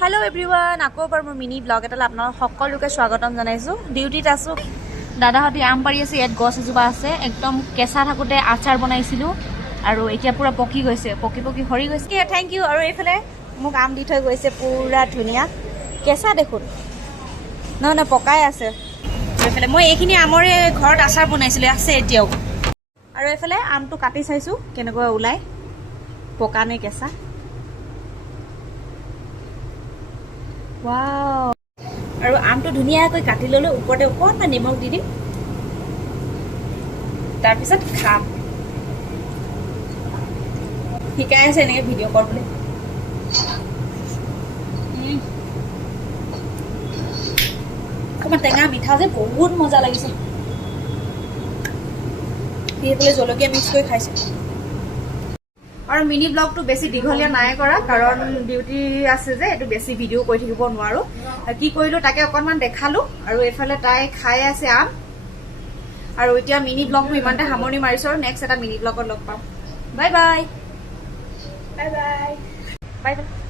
hello everyone आको बार मोर mini blog एटाले आपनार सकलोके स्वागतम जनाइছো डिउटीत आছো दादाहती आम पारि আছে ইয়াত গছ এজোপা আছে একদম কেঁচা থাকোতে আচাৰ বনাইছিলো আৰু এতিয়া পুৰা পকি গৈছে পকি পকি হৰি গৈছে থ্যাংক ইউ আৰু এইফালে মোক আম দি থৈ গৈছে পুৰা ধুনিয়া কেঁচা দেখোন নহয় পকাই আছে এইফালে মই এইখিনি আমৰে ঘৰত আচাৰ বনাইছিলো আছে এতিয়াও আৰু এইফালে আমটো কাটি চাইছো কেনেকৈ ওলাই পকা নে কেঁচা वाव और आम तो धुनियाকৈ काटि ललो ऊपरते অকণমান নিমখ দি দিম তাৰ পিছত খাম শিকাই আছে এনেকৈ ভিডিঅ' কৰিবলৈ অকণমান টেঙা মিঠা যে বহুত মজা লাগিছে এইফালে জলকীয়া মিক্স কৰি খাইছে और मिनी ब्लग तो बेसी दीघलिया नाय करा कारण डिउटी আছে যে এটো বেছি ভিডিও কই থাকিব নোৱাৰো কি কইলো তাকে অকনমান দেখালো আৰু এফালে তাই খাই আছে আম আৰু এতিয়া মিনি ব্লগটো ইমানতে হামনি মাৰিছো আৰু নেক্সট এটা মিনি ব্লগত লগ পাম bye bye bye bye bye